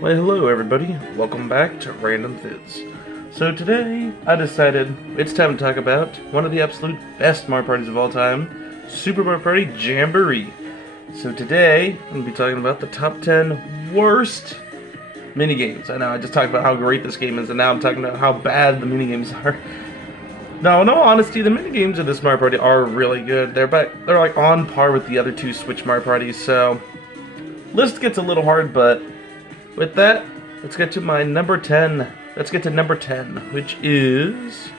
Well, hello everybody. Welcome back to Random Vids. So today, I decided it's time to talk about one of the absolute best Mario parties of all time, Super Mario Party Jamboree. So today, I'm going to be talking about the top 10 worst minigames. I know, I just talked about how great this game is, and now I'm talking about how bad the minigames are. Now, in all honesty, the minigames of this Mario Party are really good. They're like on par with the other two Switch Mario Parties, so list gets a little hard, but with that, let's get to my number 10. Let's get to number 10, which is...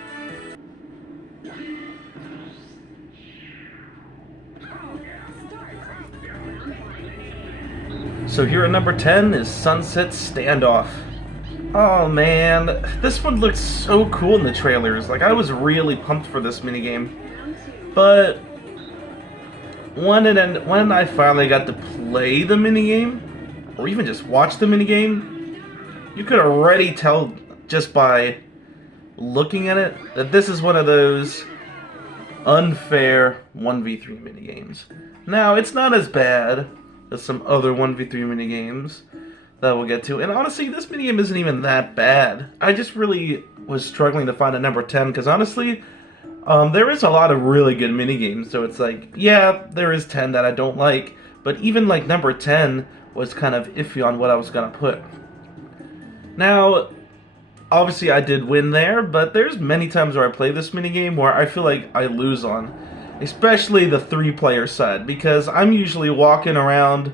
So here at number 10 is Sunset Standoff. Oh man, this one looked so cool in the trailers. Like, I was really pumped for this minigame. But when I finally got to play the minigame, or even just watch the minigame, you could already tell just by looking at it that this is one of those unfair 1v3 minigames. Now, it's not as bad as some other 1v3 minigames that we'll get to, and honestly, this minigame isn't even that bad. I just really was struggling to find a number 10, because honestly, there is a lot of really good minigames, so it's like, yeah, there is 10 that I don't like, but even like number 10 was kind of iffy on what I was gonna put. Now, obviously I did win there, but there's many times where I play this minigame where I feel like I lose on. Especially the 3-player side, because I'm usually walking around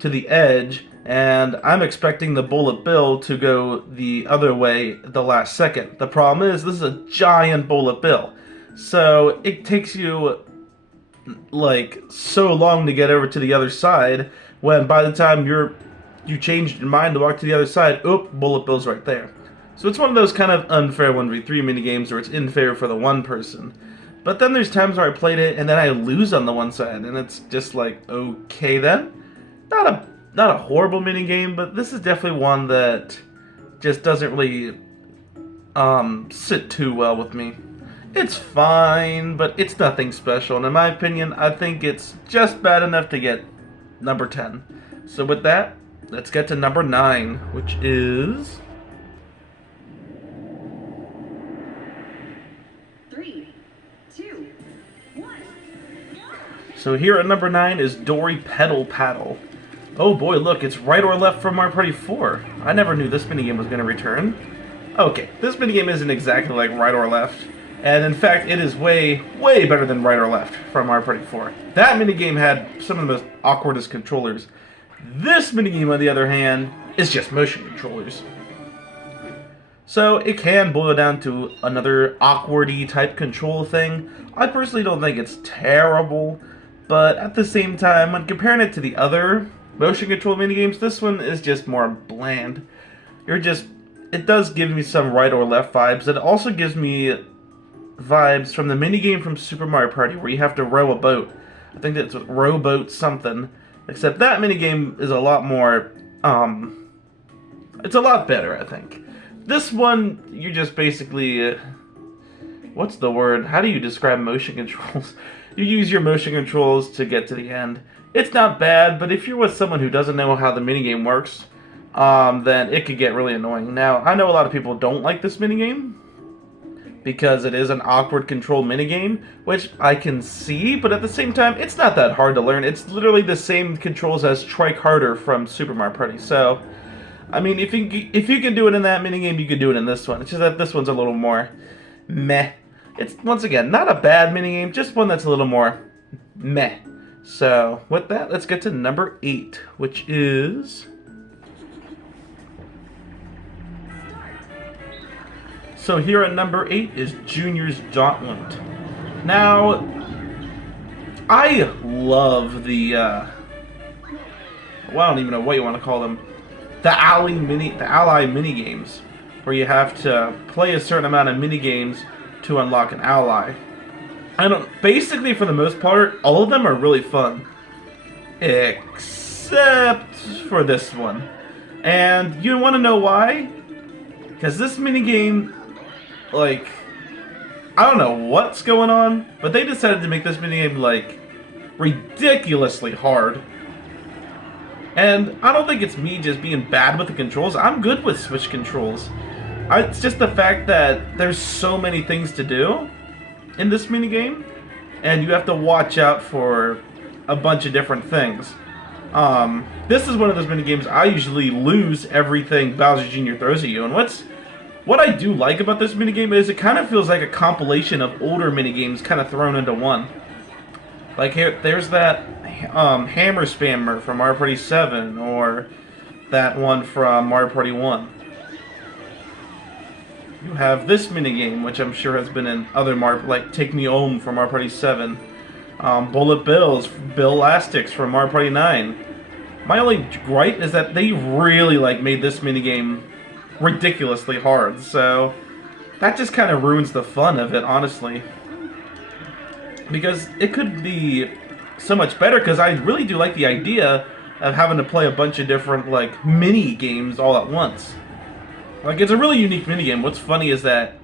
to the edge and I'm expecting the bullet bill to go the other way at the last second. The problem is, this is a giant bullet bill. So it takes you like so long to get over to the other side, when by the time you changed your mind to walk to the other side, oop, bullet bill's right there. So it's one of those kind of unfair 1v3 minigames where it's unfair for the one person. But then there's times where I played it and then I lose on the one side, and it's just like, okay then. Not a horrible minigame, but this is definitely one that just doesn't really sit too well with me. It's fine, but it's nothing special, and in my opinion, I think it's just bad enough to get number 10. So with that, let's get to number 9, which is... 3, 2, 1. So here at number 9 is Dory Pedal Paddle. Oh boy, look, it's right or left from Mario Party 4. I never knew this minigame was going to return. Okay, this minigame isn't exactly like right or left. And in fact, it is way, way better than right or left from Mario Party 4. That minigame had some of the most awkwardest controllers. This minigame, on the other hand, is just motion controllers. So it can boil down to another awkwardy type control thing. I personally don't think it's terrible, but at the same time, when comparing it to the other motion control minigames, this one is just more bland. It does give me some right or left vibes. It also gives me vibes from the minigame from Super Mario Party where you have to row a boat. I think that's rowboat something. Except that minigame is a lot more, it's a lot better, I think. This one, you're just basically, what's the word? How do you describe motion controls? You use your motion controls to get to the end. It's not bad, but if you're with someone who doesn't know how the minigame works, then it could get really annoying. Now, I know a lot of people don't like this minigame, because it is an awkward control minigame, which I can see, but at the same time, it's not that hard to learn. It's literally the same controls as Strike Harder from Super Mario Party, so... I mean, if you can do it in that minigame, you can do it in this one. It's just that this one's a little more meh. It's, once again, not a bad minigame, just one that's a little more meh. So, with that, let's get to number 8, which is... So here at number 8 is Junior's Gauntlet. Now, I love the, well, I don't even know what you want to call them. The Ally mini games, where you have to play a certain amount of mini games to unlock an ally. Basically, for the most part, all of them are really fun, except for this one. And you want to know why? Because this mini game, like, I don't know what's going on, but they decided to make this minigame, like, ridiculously hard. And I don't think it's me just being bad with the controls. I'm good with Switch controls. It's just the fact that there's so many things to do in this minigame, and you have to watch out for a bunch of different things. This is one of those minigames I usually lose everything Bowser Jr. throws at you. And what I do like about this minigame is it kind of feels like a compilation of older minigames kind of thrown into one. Like here, there's that hammer spammer from Mario Party 7, or that one from Mario Party 1. You have this minigame, which I'm sure has been in other Mario, like Take Me Home from Mario Party 7. Bullet Bills, Bill Elastics from Mario Party 9. My only gripe is that they really made this minigame ridiculously hard, so that just kind of ruins the fun of it, honestly. Because it could be so much better, because I really do like the idea of having to play a bunch of different, mini games all at once. It's a really unique minigame. What's funny is that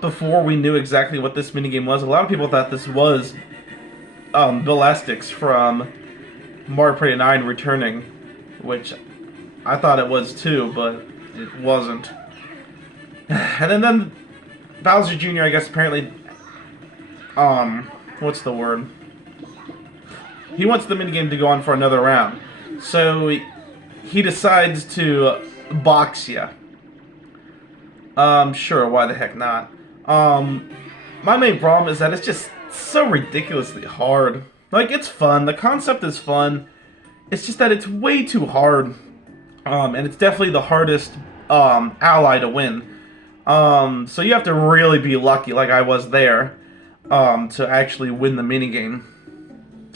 before we knew exactly what this minigame was, a lot of people thought this was Bill Elastics from Mario Party 9 returning, which I thought it was too, but it wasn't. And then Bowser Jr., I guess, apparently, what's the word? He wants the minigame to go on for another round. So he decides to box you. Sure, why the heck not? My main problem is that it's just so ridiculously hard. It's fun. The concept is fun. It's just that it's way too hard. And it's definitely the hardest ally to win. So you have to really be lucky, like I was there, to actually win the minigame.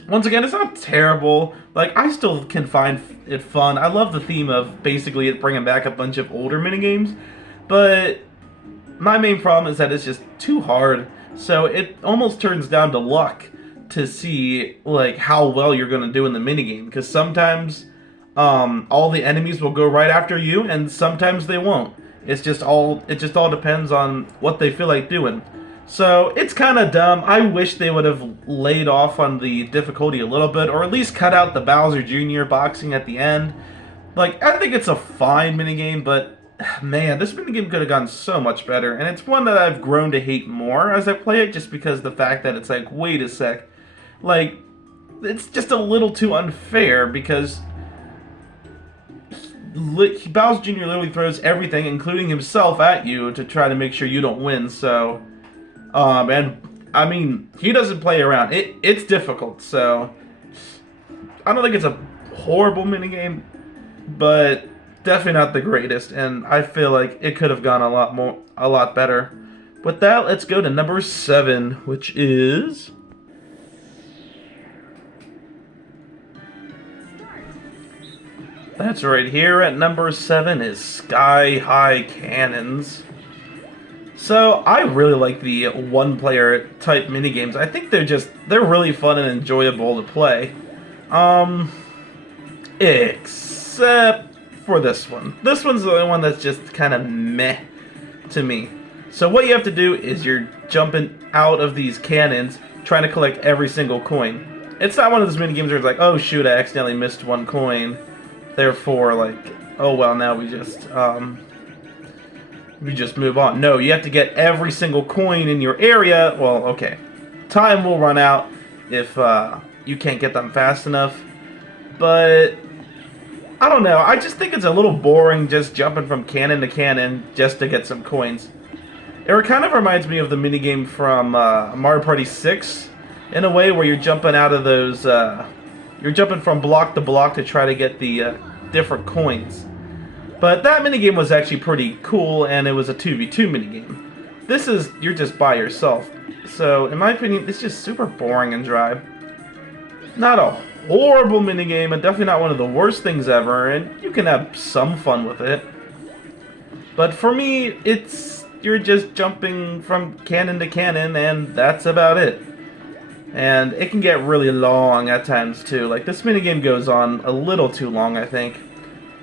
Once again, it's not terrible. I still can find it fun. I love the theme of basically it bringing back a bunch of older minigames. But my main problem is that it's just too hard. So it almost turns down to luck to see how well you're going to do in the minigame. Because sometimes all the enemies will go right after you, and sometimes they won't. It just all depends on what they feel like doing. So it's kind of dumb. I wish they would have laid off on the difficulty a little bit, or at least cut out the Bowser Jr. boxing at the end. I think it's a fine minigame, but man, this minigame could have gone so much better, and it's one that I've grown to hate more as I play it, just because of the fact that it's wait a sec. It's just a little too unfair, because Bowser Jr. literally throws everything, including himself, at you to try to make sure you don't win, so... and, I mean, he doesn't play around. It's difficult, so... I don't think it's a horrible minigame, but definitely not the greatest, and I feel like it could have gone a lot better. With that, let's go to number 7, which is... That's right, here at number 7 is Sky High Cannons. So, I really like the one-player type minigames. I think they're really fun and enjoyable to play. Except for this one. This one's the only one that's just kind of meh to me. So what you have to do is you're jumping out of these cannons, trying to collect every single coin. It's not one of those minigames where it's oh shoot, I accidentally missed one coin. Therefore, oh well, now we just move on. No, you have to get every single coin in your area. Well, okay. Time will run out if you can't get them fast enough. But I don't know. I just think it's a little boring just jumping from cannon to cannon just to get some coins. It kind of reminds me of the minigame from Mario Party 6 in a way, where you're jumping out of those... you're jumping from block to block to try to get the different coins. But that minigame was actually pretty cool, and it was a 2v2 minigame. This is, you're just by yourself. So, in my opinion, it's just super boring and dry. Not a horrible minigame, and definitely not one of the worst things ever, and you can have some fun with it. But for me, you're just jumping from cannon to cannon, and that's about it. And it can get really long at times too. This minigame goes on a little too long, I think.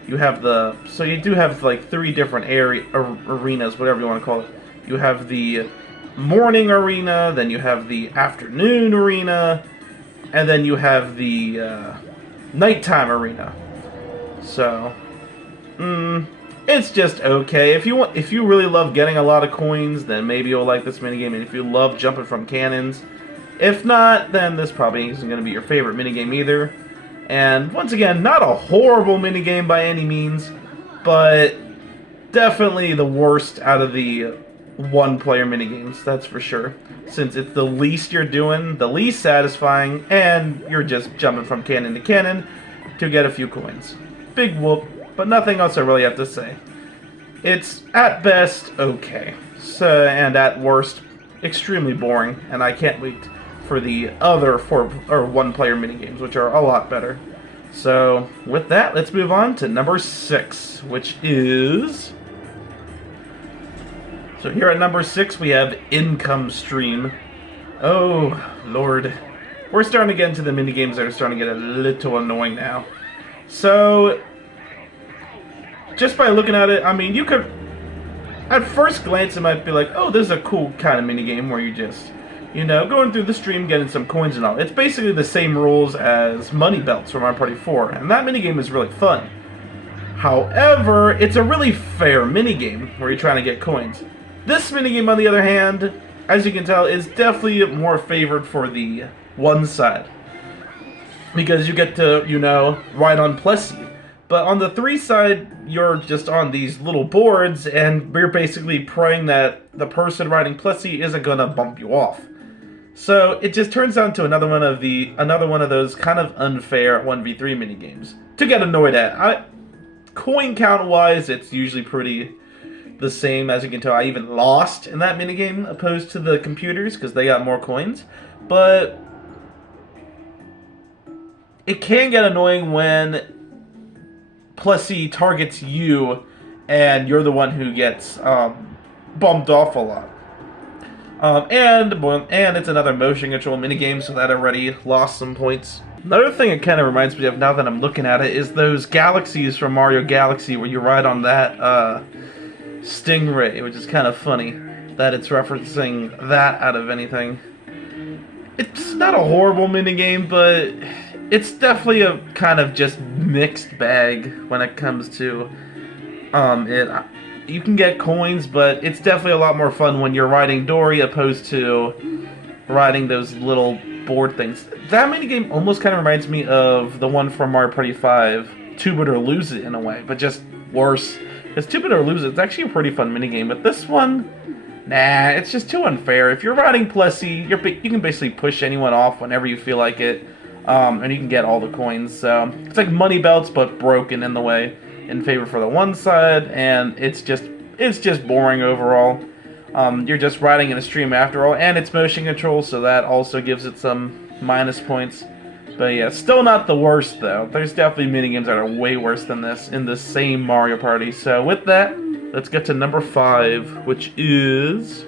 You do have 3 different arenas, whatever you want to call it. You have the morning arena, then you have the afternoon arena, and then you have the nighttime arena. So, it's just okay. If you really love getting a lot of coins, then maybe you'll like this minigame. And if you love jumping from cannons, if not, then this probably isn't going to be your favorite minigame either. And once again, not a horrible minigame by any means, but definitely the worst out of the one-player minigames, that's for sure. Since it's the least you're doing, the least satisfying, and you're just jumping from cannon to cannon to get a few coins. Big whoop, but nothing else I really have to say. It's, at best, okay. So, and at worst, extremely boring, and I can't wait for the other one-player minigames, which are a lot better. So, with that, let's move on to number 6, which is... So here at number 6, we have Income Stream. Oh, Lord. We're starting to get into the minigames that are starting to get a little annoying now. So, just by looking at it, I mean, you could... At first glance, it might be like, oh, this is a cool kind of minigame where you just... You know, going through the stream, getting some coins and all. It's basically the same rules as Money Belts from Mario Party 4, and that minigame is really fun. However, it's a really fair minigame where you're trying to get coins. This minigame, on the other hand, as you can tell, is definitely more favored for the one side. Because you get to, you know, ride on Plessy. But on the 3 side, you're just on these little boards, and you're basically praying that the person riding Plessy isn't going to bump you off. So it just turns down to another one of those kind of unfair 1v3 minigames to get annoyed at. Coin count wise, it's usually pretty the same. As you can tell, I even lost in that minigame opposed to the computers because they got more coins. But it can get annoying when Plessy targets you and you're the one who gets bumped off a lot. And it's another motion control minigame, so that already lost some points. Another thing it kind of reminds me of now that I'm looking at it is those galaxies from Mario Galaxy where you ride on that Stingray, which is kind of funny that it's referencing that out of anything. It's not a horrible minigame, but it's definitely a kind of just mixed bag when it comes to it. You can get coins, but it's definitely a lot more fun when you're riding Dory opposed to riding those little board things. That minigame almost kind of reminds me of the one from Mario Party 5, Tube It or Lose It in a way, but just worse. Because Tube It or Lose It's actually a pretty fun minigame, but this one, nah, it's just too unfair. If you're riding Plessy, you can basically push anyone off whenever you feel like it, and you can get all the coins. So it's like Money Belts, but broken in the way, in favor for the one side, and it's just boring overall. You're just riding in a stream after all, and it's motion control, so that also gives it some minus points. But yeah, still not the worst though. There's definitely minigames that are way worse than this in the same Mario Party. So with that, let's get to number 5, which is...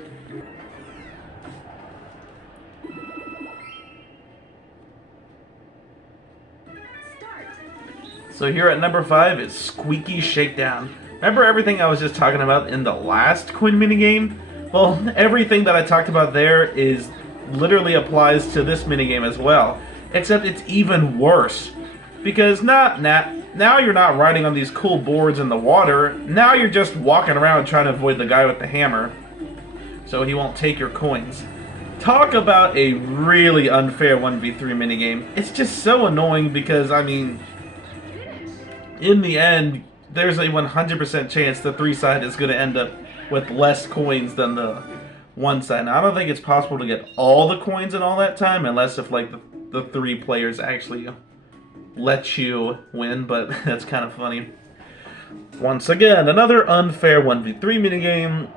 So here at number 5 is Squeaky Shakedown. Remember everything I was just talking about in the last Quinn minigame? Well, everything that I talked about there is literally applies to this minigame as well. Except it's even worse. Because now you're not riding on these cool boards in the water. Now you're just walking around trying to avoid the guy with the hammer, so he won't take your coins. Talk about a really unfair 1v3 minigame. It's just so annoying because, I mean, in the end, there's a 100% chance the 3 side is going to end up with less coins than the 1 side. Now, I don't think it's possible to get all the coins in all that time, unless if like the 3 players actually let you win, but that's kind of funny. Once again, another unfair 1v3 minigame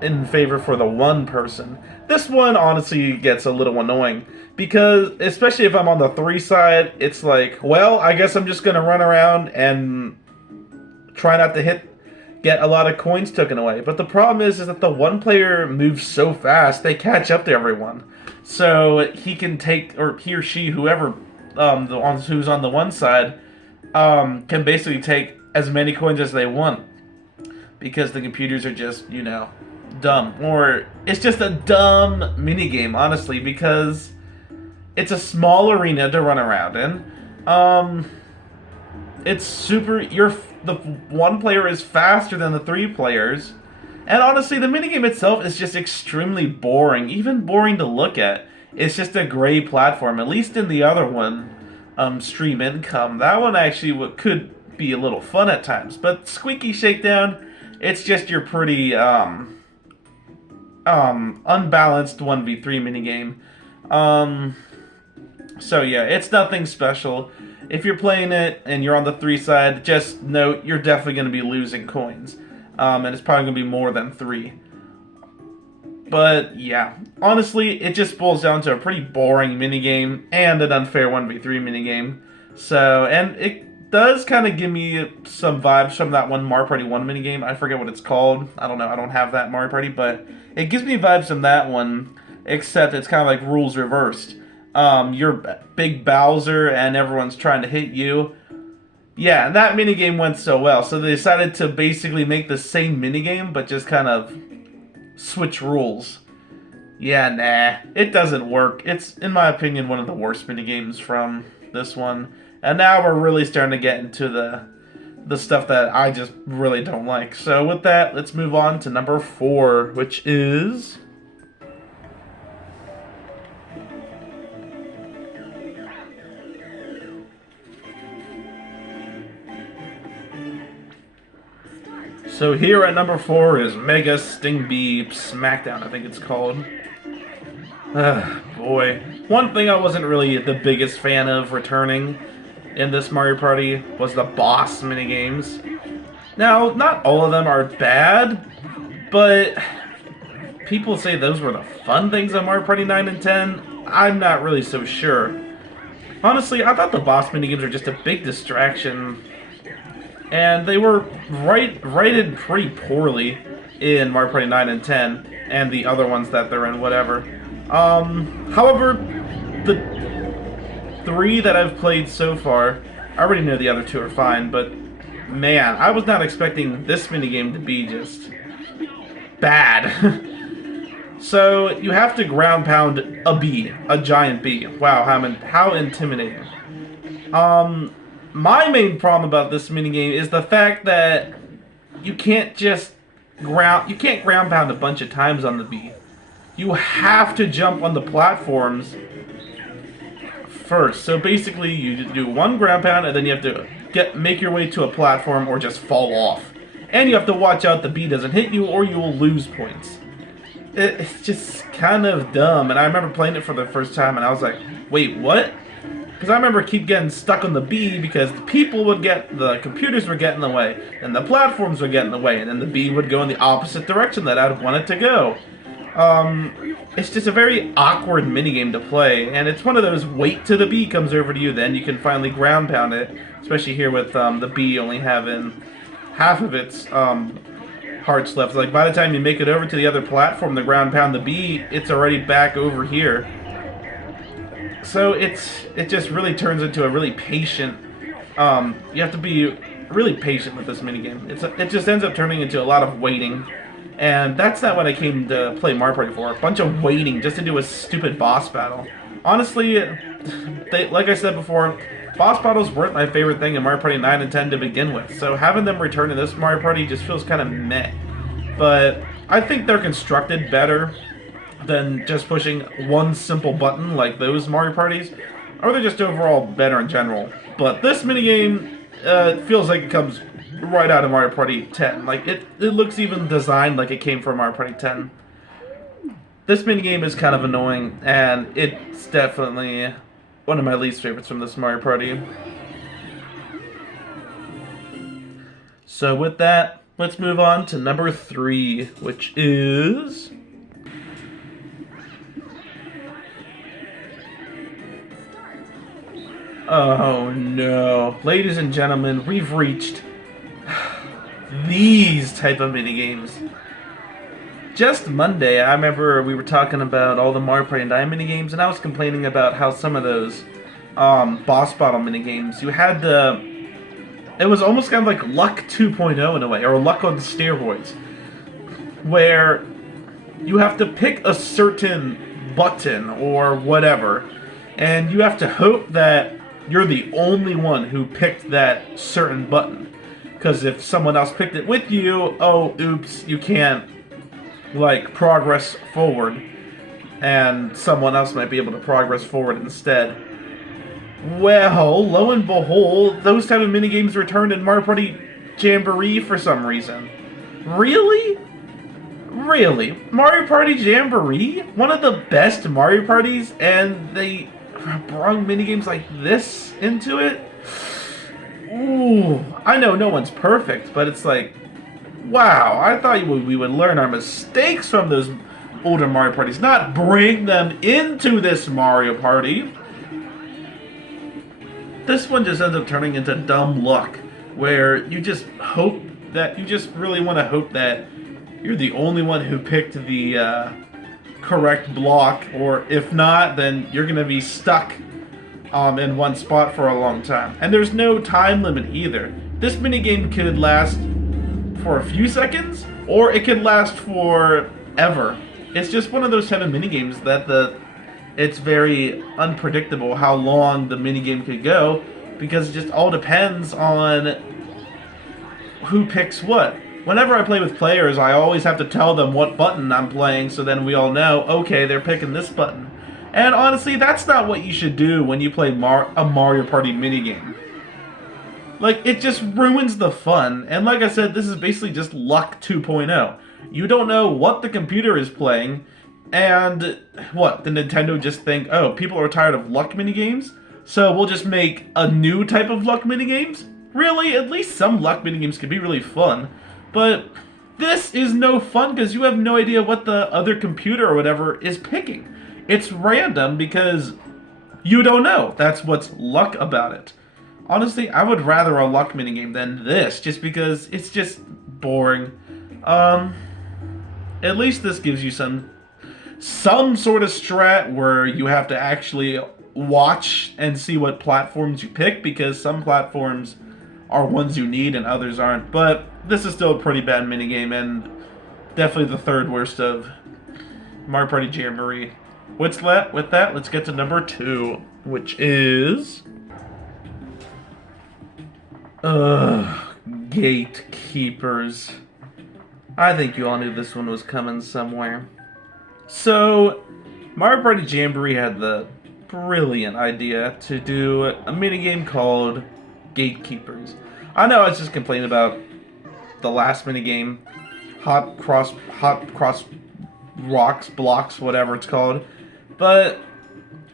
in favor for the one person. This one honestly gets a little annoying because, especially if I'm on the 3 side, it's like, well, I guess I'm just going to run around and try not to get a lot of coins taken away. But the problem is that the one player moves so fast, they catch up to everyone. So he can take, or he or she, whoever who's on the one side, can basically take as many coins as they want. Because the computers are just, you know, dumb. Or it's just a dumb minigame, honestly, because it's a small arena to run around in. It's super. The one player is faster than the three players, and honestly, the minigame itself is just extremely boring, even boring to look at. It's just a gray platform. At least in the other one, Stream Income, that one actually could be a little fun at times. But Squeaky Shakedown, it's just your pretty unbalanced 1v3 minigame. So yeah, it's nothing special. If you're playing it and you're on the 3 side, just note you're definitely going to be losing coins. And it's probably going to be more than 3. But yeah, honestly, it just boils down to a pretty boring minigame and an unfair 1v3 minigame. So, and it does kind of give me some vibes from that one Mario Party 1 minigame. I forget what it's called. I don't know. I don't have that Mario Party, but it gives me vibes from that one, except it's kind of like rules reversed. You're Big Bowser and everyone's trying to hit you. Yeah, and that minigame went so well, so they decided to basically make the same minigame, but just kind of switch rules. Yeah, nah, it doesn't work. It's, in my opinion, one of the worst minigames from this one. And now we're really starting to get into the stuff that I just really don't like. So with that, let's move on to number 4, which is... So here at number 4 is Mega Sting Bee Smackdown, I think it's called. Boy. One thing I wasn't really the biggest fan of returning in this Mario Party was the boss minigames. Now, not all of them are bad, but people say those were the fun things on Mario Party 9 and 10. I'm not really so sure. Honestly, I thought the boss minigames were just a big distraction. And they were rated pretty poorly in Mario Party 9 and 10, and the other ones that they're in, whatever. However, the 3 that I've played so far, I already know the other 2 are fine, but man, I was not expecting this minigame to be just bad. So, you have to ground pound a bee, a giant bee. Wow, how intimidating. My main problem about this minigame is the fact that you can't ground pound a bunch of times on the bee. You have to jump on the platforms first. So basically you do one ground pound and then you have to make your way to a platform or just fall off. And you have to watch out the bee doesn't hit you or you will lose points. It's just kind of dumb, and I remember playing it for the first time and I was like, wait, what? Because I remember keep getting stuck on the bee because the computers would get in the way, and the platforms would get in the way, and then the bee would go in the opposite direction that I'd want it to go. It's just a very awkward minigame to play, and it's one of those wait till the bee comes over to you, then you can finally ground pound it, especially here with the bee only having half of its hearts left. Like by the time you make it over to the other platform to ground pound the bee, it's already back over here. So it just really turns into a really patient, you have to be really patient with this minigame. It just ends up turning into a lot of waiting, and that's not what I came to play Mario Party for. A bunch of waiting just to do a stupid boss battle. Honestly, like I said before, boss battles weren't my favorite thing in Mario Party 9 and 10 to begin with, so having them return to this Mario Party just feels kind of meh. But I think they're constructed better than just pushing one simple button like those Mario Parties, or they're just overall better in general. But this minigame feels like it comes right out of Mario Party 10. Like it looks even designed like it came from Mario Party 10. This minigame is kind of annoying, and it's definitely one of my least favorites from this Mario Party. So with that, let's move on to number 3, which is... Oh no. Ladies and gentlemen, we've reached these type of minigames. Just Monday, I remember we were talking about all the Mario Party 9 minigames, and I was complaining about how some of those boss battle minigames, you had it was almost kind of like Luck 2.0 in a way, or Luck on steroids, where you have to pick a certain button or whatever, and you have to hope that you're the only one who picked that certain button. Because if someone else picked it with you, oh, oops, you can't, like, progress forward. And someone else might be able to progress forward instead. Well, lo and behold, those type of minigames returned in Mario Party Jamboree for some reason. Really? Really? Mario Party Jamboree? One of the best Mario Parties, and they brought minigames like this into it? Ooh, I know no one's perfect, but it's like, wow, I thought we would learn our mistakes from those older Mario Parties, not bring them into this Mario Party. This one just ends up turning into dumb luck, where you just really want to hope that you're the only one who picked the correct block, or if not, then you're going to be stuck in one spot for a long time. And there's no time limit either. This minigame could last for a few seconds, or it could last forever. It's just one of those kind of minigames that it's very unpredictable how long the minigame could go, because it just all depends on who picks what. Whenever I play with players, I always have to tell them what button I'm playing, so then we all know, okay, they're picking this button. And honestly, that's not what you should do when you play a Mario Party minigame. Like, it just ruins the fun, and like I said, this is basically just luck 2.0. You don't know what the computer is playing, and what, the Nintendo just think, oh, people are tired of luck minigames, so we'll just make a new type of luck minigames? Really? At least some luck minigames can be really fun, but this is no fun because you have no idea what the other computer or whatever is picking. It's random because you don't know. That's what's luck about it. Honestly, I would rather a luck minigame than this, just because it's just boring. At least this gives you some sort of strat where you have to actually watch and see what platforms you pick, because some platforms are ones you need and others aren't. But this is still a pretty bad minigame, and definitely the third worst of Mario Party Jamboree. With that, let's get to number 2, which is Gatekeepers. I think you all knew this one was coming somewhere. So, Mario Party Jamboree had the brilliant idea to do a minigame called Gatekeepers. I know I was just complaining about the last minigame, Hot Cross Rocks, Blocks, whatever it's called, but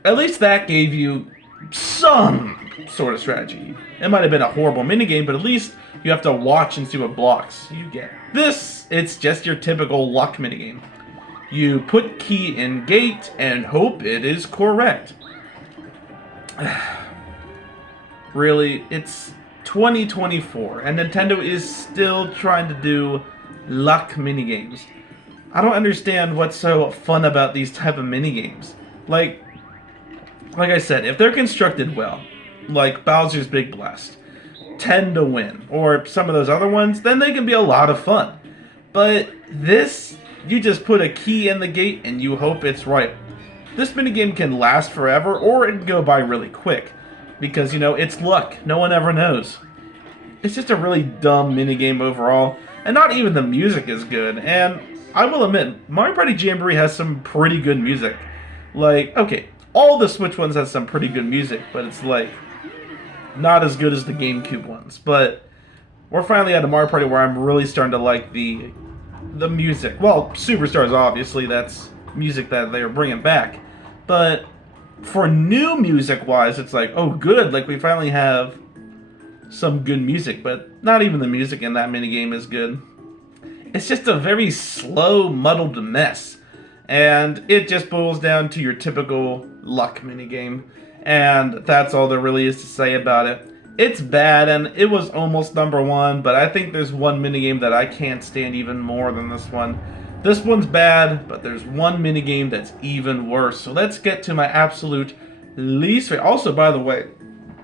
at least that gave you some sort of strategy. It might have been a horrible minigame, but at least you have to watch and see what blocks you get. This, it's just your typical luck minigame. You put key in gate and hope it is correct. Really, it's 2024, and Nintendo is still trying to do luck minigames. I don't understand what's so fun about these type of minigames. Like I said, if they're constructed well, like Bowser's Big Blast, 10 to win, or some of those other ones, then they can be a lot of fun. But this, you just put a key in the gate and you hope it's right. This minigame can last forever, or it can go by really quick, because, you know, it's luck. No one ever knows. It's just a really dumb minigame overall, and not even the music is good. And I will admit, Mario Party Jamboree has some pretty good music. Like, okay, all the Switch ones have some pretty good music, but it's like not as good as the GameCube ones. But we're finally at a Mario Party where I'm really starting to like the music. Well, Superstars, obviously, that's music that they're bringing back. But for new music-wise, it's like, oh, good, like we finally have some good music, but not even the music in that minigame is good. It's just a very slow, muddled mess. And it just boils down to your typical luck minigame. And that's all there really is to say about it. It's bad, and it was almost number 1, but I think there's one minigame that I can't stand even more than this one. This one's bad, but there's one minigame that's even worse. So let's get to my absolute least favorite. Also, by the way,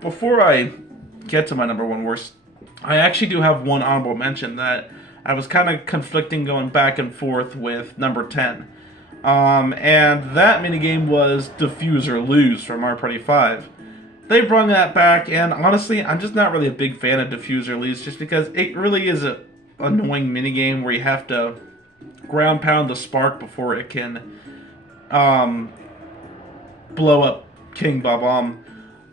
before I get to my number 1 worst, I actually do have one honorable mention that I was kind of conflicting going back and forth with number 10. And that minigame was Defuse or Lose from Mario Party 5. they brought that back, and honestly, I'm just not really a big fan of diffuser leads, just because it really is a annoying minigame where you have to ground pound the spark before it can um, blow up King Bob-omb.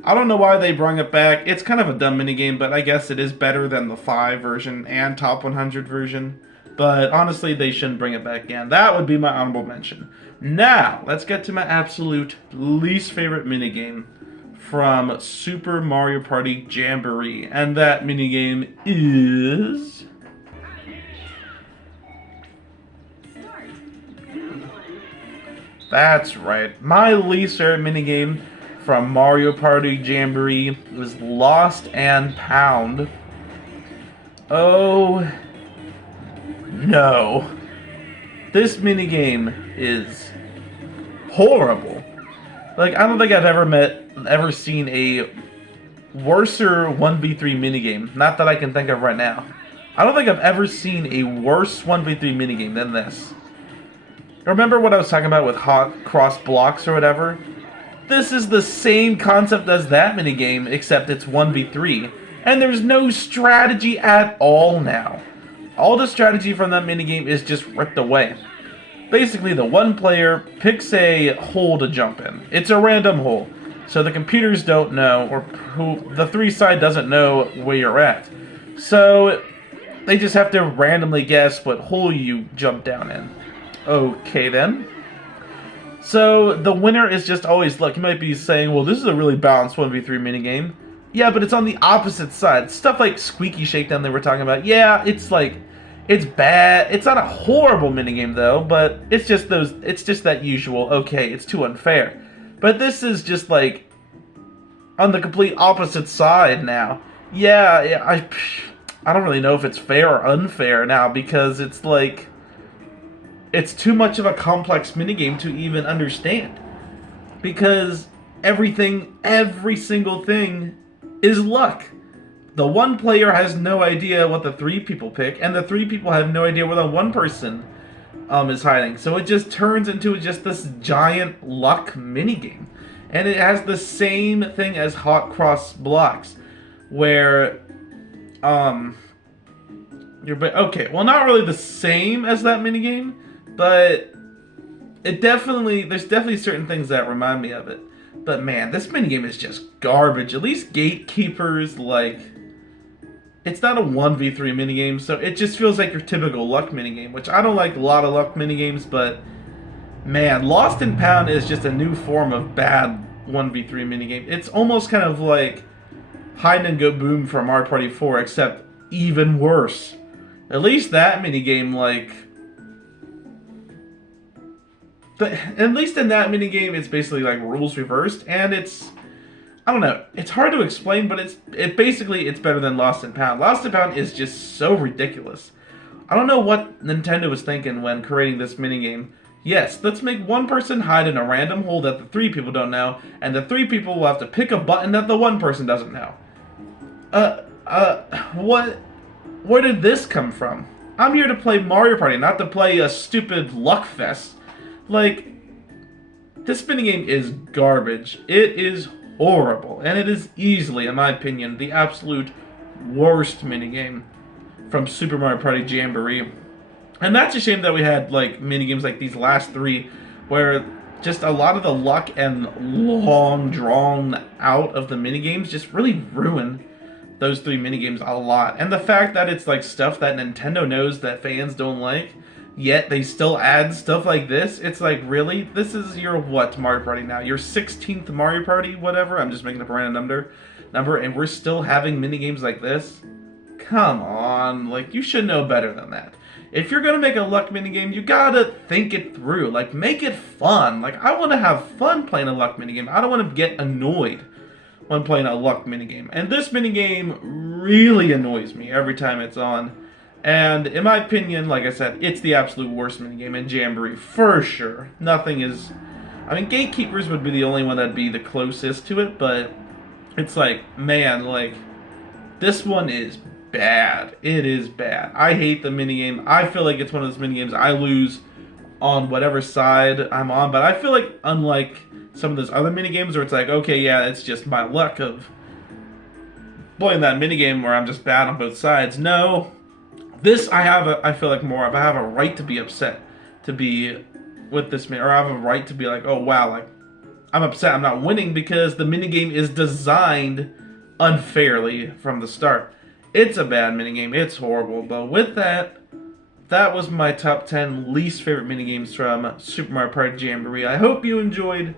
I don't know why they brought it back. It's kind of a dumb minigame, but I guess it is better than the 5 version and top 100 version. But honestly, they shouldn't bring it back again. That would be my honorable mention. Now, let's get to my absolute least favorite minigame from Super Mario Party Jamboree. And that minigame is... Start. That's right. My least favorite minigame from Mario Party Jamboree was Lost and Pound. Oh no. This minigame is horrible. Like, I don't think I've ever seen a worser 1v3 minigame. Not that I can think of right now. I don't think I've ever seen a worse 1v3 minigame than this. Remember what I was talking about with hot cross blocks or whatever? This is the same concept as that minigame, except it's 1v3. And there's no strategy at all now. All the strategy from that minigame is just ripped away. Basically, the one player picks a hole to jump in. It's a random hole. So the computers don't know, or the 3 side doesn't know where you're at. So they just have to randomly guess what hole you jump down in. Okay then. So the winner is just always luck. You might be saying, well, this is a really balanced 1v3 minigame. Yeah, but it's on the opposite side. Stuff like Squeaky Shakedown they were talking about. Yeah, it's bad. It's not a horrible minigame though, but it's just that usual, okay, it's too unfair. But this is just like on the complete opposite side now. Yeah, I don't really know if it's fair or unfair now, because it's like it's too much of a complex minigame to even understand. Because every single thing is luck. The one player has no idea what the 3 people pick, and the 3 people have no idea where the 1 person is hiding. So it just turns into just this giant luck minigame. And it has the same thing as hot cross blocks, where okay, well, not really the same as that minigame, but there's definitely certain things that remind me of it. But man, this minigame is just garbage. At least Gatekeepers, like, it's not a 1v3 minigame, so it just feels like your typical luck minigame, which I don't like a lot of luck minigames, but man, Lost and Pound is just a new form of bad 1v3 minigame. It's almost kind of like Hide and Go Boom from Mario Party 4, except even worse. At least that minigame, like... at least in that minigame, it's basically like rules reversed, and it's... I don't know. It's hard to explain, but it's better than Lost and Pound. Lost and Pound is just so ridiculous. I don't know what Nintendo was thinking when creating this minigame. Yes, let's make 1 person hide in a random hole that the 3 people don't know, and the 3 people will have to pick a button that the 1 person doesn't know. Where did this come from? I'm here to play Mario Party, not to play a stupid luck fest. Like, this minigame is garbage. It is horrible, and it is easily, in my opinion, the absolute worst minigame from Super Mario Party Jamboree. And that's a shame that we had like minigames like these last 3, where just a lot of the luck and long drawn out of the minigames just really ruin those 3 minigames a lot. And the fact that it's like stuff that Nintendo knows that fans don't like, yet they still add stuff like this, it's like, really? This is your what Mario Party now? Your 16th Mario Party, whatever? I'm just making up a random number, and we're still having minigames like this? Come on, like, you should know better than that. If you're gonna make a luck minigame, you gotta think it through. Like, make it fun. Like, I wanna have fun playing a luck minigame. I don't wanna get annoyed when playing a luck minigame. And this minigame really annoys me every time it's on. And in my opinion, like I said, it's the absolute worst minigame in Jamboree, for sure. Nothing is... I mean, Gatekeepers would be the only one that'd be the closest to it, but it's like, man, like, this one is bad. It is bad. I hate the minigame. I feel like it's one of those minigames I lose on whatever side I'm on. But I feel like, unlike some of those other minigames where it's like, okay, yeah, it's just my luck of playing that minigame where I'm just bad on both sides. No, this I feel like more of. I have a right to be upset to be with this or I have a right to be like, oh wow, like I'm upset I'm not winning because the minigame is designed unfairly from the start. It's a bad minigame, it's horrible, but with that, that was my top 10 least favorite minigames from Super Mario Party Jamboree. I hope you enjoyed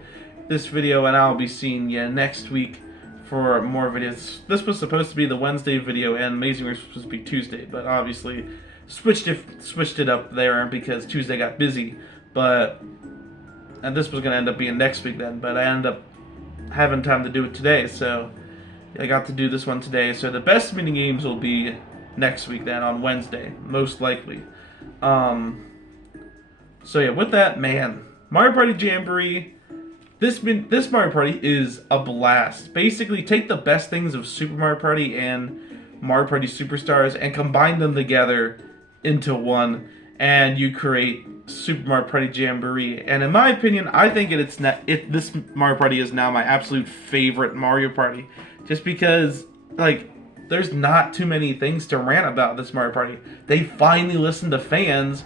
this video, and I'll be seeing you next week for more videos. This was supposed to be the Wednesday video, and Amazing Race was supposed to be Tuesday, but obviously switched it up there because Tuesday got busy. And this was going to end up being next week then, but I ended up having time to do it today, so I got to do this one today. So the best mini games will be next week then, on Wednesday, most likely. So yeah, with that, man, Mario Party Jamboree, this Mario Party is a blast. Basically, take the best things of Super Mario Party and Mario Party Superstars and combine them together into one, and you create Super Mario Party Jamboree. And in my opinion, I think this Mario Party is now my absolute favorite Mario Party, just because, like, there's not too many things to rant about this Mario Party. They finally listened to fans.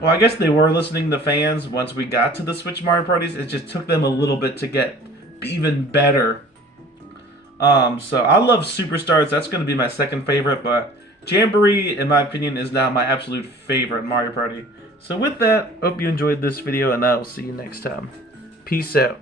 Well, I guess they were listening to fans once we got to the Switch Mario Parties. It just took them a little bit to get even better. So I love Superstars. That's going to be my second favorite, but Jamboree, in my opinion, is now my absolute favorite Mario Party. So with that, hope you enjoyed this video, and I will see you next time. Peace out.